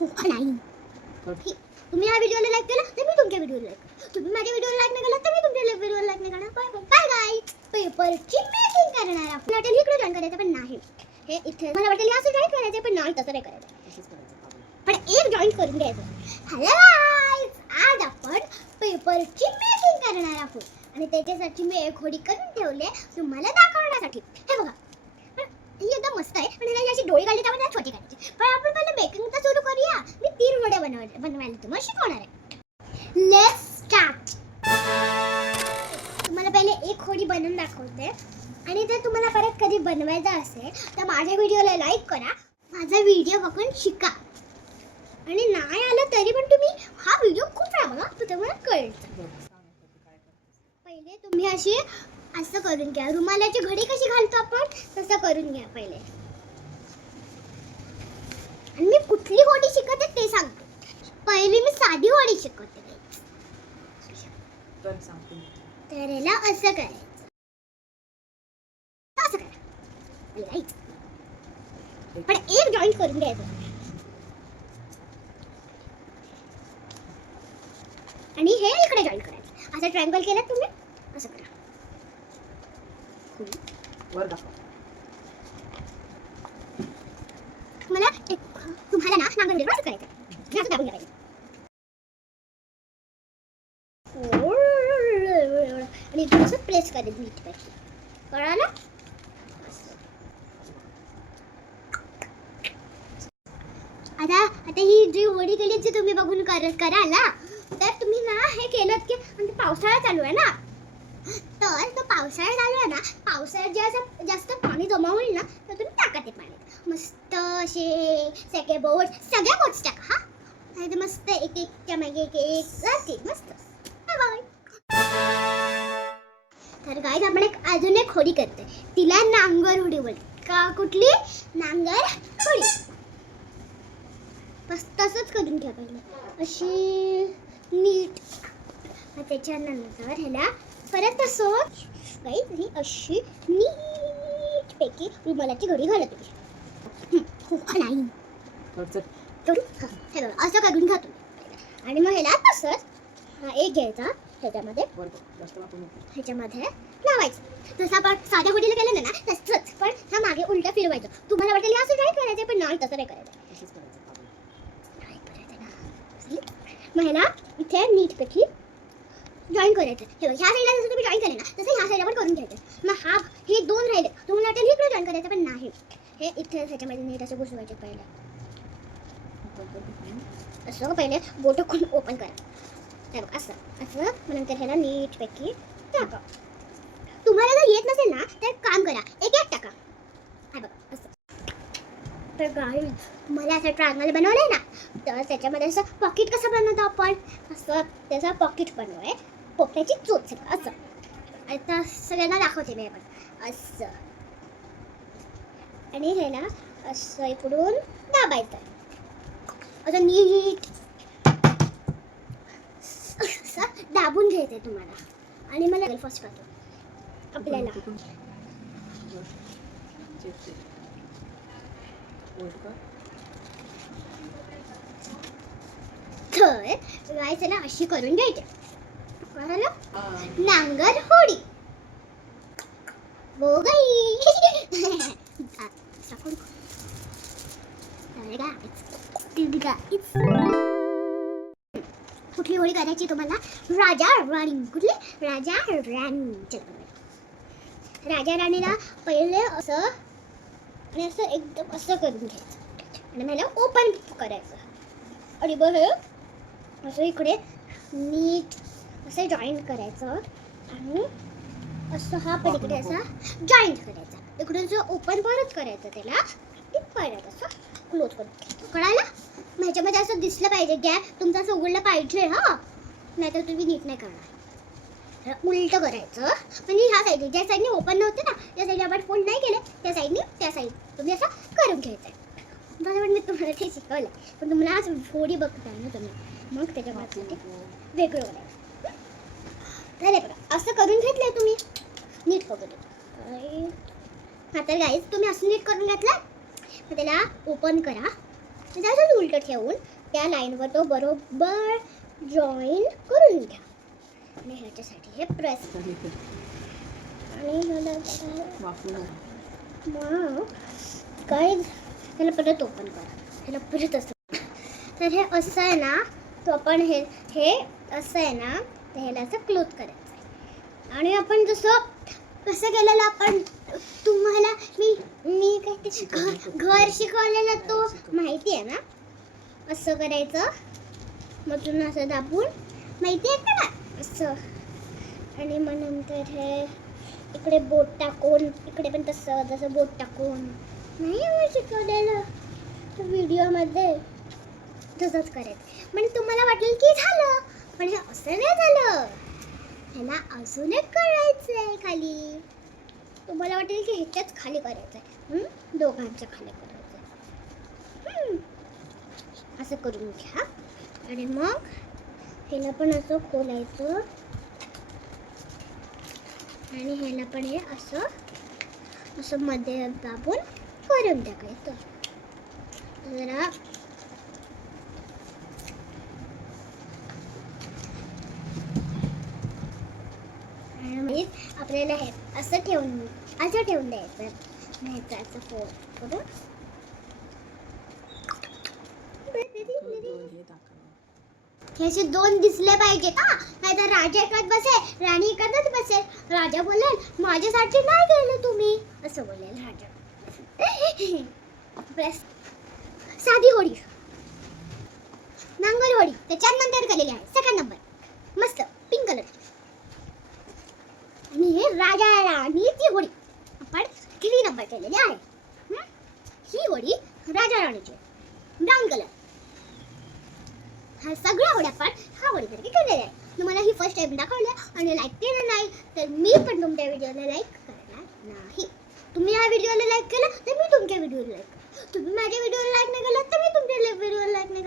नाही. तुम्ही या व्हिडिओला लाईक केला तर मी तुमच्या व्हिडिओला लाईक, तुम्ही माझ्या व्हिडिओला लाईक नाही केला तर मी तुमच्या व्हिडिओला लाईक नाही करणार. Bye bye guys. पेपरची मेकिंग करणार आपण. वाटेल इकडे जॉईन करायचं पण नाही, हे इथे मला वाटेल असं जॉईन करायचं पण नाही, तसं नाही करायचं, पण एक जॉईन करून घ्यायचं. हॅलो गाईज, आज आपण पेपरची मेकिंग करणार आहोत आणि त्याच्यासाठी मी एक होडी करून ठेवले तुम्हाला दाखवण्यासाठी. हे बघा, ही एकदम मस्त आहे, पण ह्याला अशी डोळे काढली त्यामुळे त्याला छोटी काढायची. पण आपण पहिले बेकिंग तर सुरू करूया. मी 3 वड्या बनवायला तुम्हाला शिकवणार आहे. Let's start. तुम्हाला पहिले एक होडी बनवून दाखवते आणि जर तुम्हाला परत कधी बनवायचं असेल तर माझ्या व्हिडिओला लाईक करा, माझा व्हिडिओ बघून शिका. आणि नाही आलं तरी पण तुम्ही हा व्हिडिओ खूप वेळा बघा, तुम्हाला कळतं. पहिले तुम्ही अशी असं करून घ्या. रुमालाची घडी कशी घालतो आपण तसं करून घ्या पहिले. आणि मी कुठली होडी शिकवते ते सांगते. पहिली मी साधी होडी शिकवते. तर याला असं करायचं, असं करा, पण एक जॉईंट करून घ्यायचं आणि हे इकडे जॉईन करायचं. असं ट्रायंगल केलं तुम्ही, असं करा. वर दाखव. तुम्हाला ना नांगर असं करायचं, असं दाबून करायचं आणि असं प्रेस करायचं नीट पैकी. कळालं? आता ही जी होडी केली जी तुम्ही बघून कराल ना, तर तुम्ही ना हे केलं की म्हणजे पावसाळा चालू आहे ना, तर तो पावसाळा चालू आहे ना, पावसाळ्यात जे असं जास्त पाणी जमा होईल ना तर तुम्ही टाका ते पाण्यात. मस्त असे सगळे बोट, सगळ्या बोट्स टाका. हा, नाही मस्त एक एकच्या मागे एक जाते मस्त. बाय. तर गाईज आपण अजून एक होडी करते, तिला नांगर होडी बोलते. का कुठली? नांगर होडी. बस तसंच करून घ्या पहिले, अशी नीट. त्याच्यानंतर ह्याला परत असं गाईज ही अशी नीट पैकी रुमालाची घडी घालत होती. नाही करू, हे बघा असं करून घ्या तुम्ही. आणि मग ह्याला तसंच एक घ्यायचा, ह्याच्यामध्ये लावायचं. तसं आपण साध्या होडीला केलं ना तसंच, पण हा मागे उलटा फिरवायचं. तुम्हाला वाटेल असं काय करायचं पण नाही, तसं नाही करायचं. मग ह्याला इथे नीटपैकी जॉईन करायचं. हे ह्या साईडला जसं तुम्ही जॉईन केले ना तसं ह्या साईडला पण करून घ्यायचं. मग हे 2 राहिले, तुम्हाला वाटेल इकडे जॉईन करायचं पण नाही, हे इथे ह्याच्यामध्ये नीट असं घुसवायचं. पहिले असं पहिले बोट ओपन करा, हे बघ असं असं. मग नंतर ह्याला नीटपैकी टाका. तुम्हाला जर येत नसेल ना तर काम करा, एक टाका. हे बघा असं. तर गाईज मला असं ट्रायंगल बनवलंय ना, तर त्याच्यामध्ये असं पॉकेट कसं बनवतो आपण, असं त्याचा पॉकेट बनवलंय, पोपट्याची चोच असं. आता सगळ्यांना दाखवते मी आपण असं. आणि ह्याला असं इकडून दाबायचं, असं नीट असं दाबून घ्यायचंय तुम्हाला. आणि मला फर्स्ट करतो आपल्याला तर गायचं ना अशी करून घ्यायची. कळलं? नांगर होडी हो गई. कुठली होडी करायची तुम्हाला? राजा राणी. कुठली? राजा राणी. राजा राणीला पहिले असं आणि असं एकदम असं करून घ्यायचं आणि मला ओपन करायचं. आणि बघ असं इकडे नीट असं जॉईंट करायचं आणि असं हा पण इकडे असा जॉईंट करायचा. इकडून जो ओपन परत करायचं त्याला परत असं क्लोज करून. कळालं? मग ह्याच्यामध्ये असं दिसलं पाहिजे, गॅप तुमचं असं उघडलं पाहिजे. हां, नाहीतर तुम्ही नीट नाही करणार. उलटं करायचं म्हणजे ह्या साईडने, ज्या साईडने ओपन नव्हतं ना त्या साईडने आपण फोल्ड नाही केलं, त्या साईडने त्या साईड तुम्ही असं करून घ्यायचं. बरोबर मी तुम्हाला ते शिकवलं, पण तुम्हाला आज होडी बघताय ना तुम्ही, मग त्याच्यामध्ये वेगळं करायचं. तर हे बघा असं करून घेतलंय तुम्ही नीट बघत. हां तर गाईज तुम्ही असं नीट करून घेतलं, मग त्याला ओपन करा तसंच उलटं ठेवून त्या लाईनवर तो बरोबर जॉईन करून घ्या. आणि ह्याच्यासाठी हे प्रेस करा आणि मग काय ह्याला परत ओपन करा. ह्याला परत असं तर हे असं आहे ना, तो आपण हे असं आहे ना, तर ह्याला असं क्लोज करायचं आहे. आणि आपण जसं कसं केलेलं आपण तुम्हाला मी काय ते घर शिकवलेलं तो माहिती आहे ना, असं करायचं. मधून असं दाबून माहिती आहे का ना असं. आणि मग नंतर हे इकडे बोट टाकून इकडे पण तसं जसं बोट टाकून नाही मी शिकवलेलं व्हिडिओमध्ये तसंच करायचं. म्हणजे तुम्हाला वाटेल की झालं, पण हे असं नाही झालं. ह्याला अजून एक करायचं आहे खाली. तुम्हाला वाटेल की ह्याच्याच खाली करायचं आहे, दोघांच्या खाली करायचं आहे. असं करून घ्या. आणि मग ह्याला पण असं खोलायचं आणि ह्याला पण हे असं मध्ये दाबून करून टाकायचं. जरा आपल्याला हे असं ठेवून द्यायचं. ह्याचं असं फोल्ड करून हे असे दोन दिसले पाहिजे का, नाहीतर राजा एकात बसेल राणी एकातच बसेल. राजा बोलेल माझ्यासाठी नाही गेले तुम्ही, असं बोलेल राजा. साधी होडी, नांगल होडी त्याच्यानंतर केलेली आहे. सेकंड नंबर मस्त पिंक कलर. आणि हे राजा राणीची होडी आपण 3 नंबर केलेली आहे. ही होडी राजा राणीची ब्राऊन कलर. ह्या सगळ्या होड्या आपण ह्या होडीसारखी केलेल्या आहे. तुम्हाला ही फर्स्ट टाइम दाखवली आणि लाईक केलं नाही तर मी पण तुमच्या व्हिडिओला लाईक करणार नाही. तुम्ही ह्या व्हिडिओला लाईक केलं तर मी तुमच्या व्हिडिओला लाईक. तुम्ही माझ्या व्हिडिओला लाईक नाही केलं तर मी तुमच्या व्हिडिओला लाईक नाही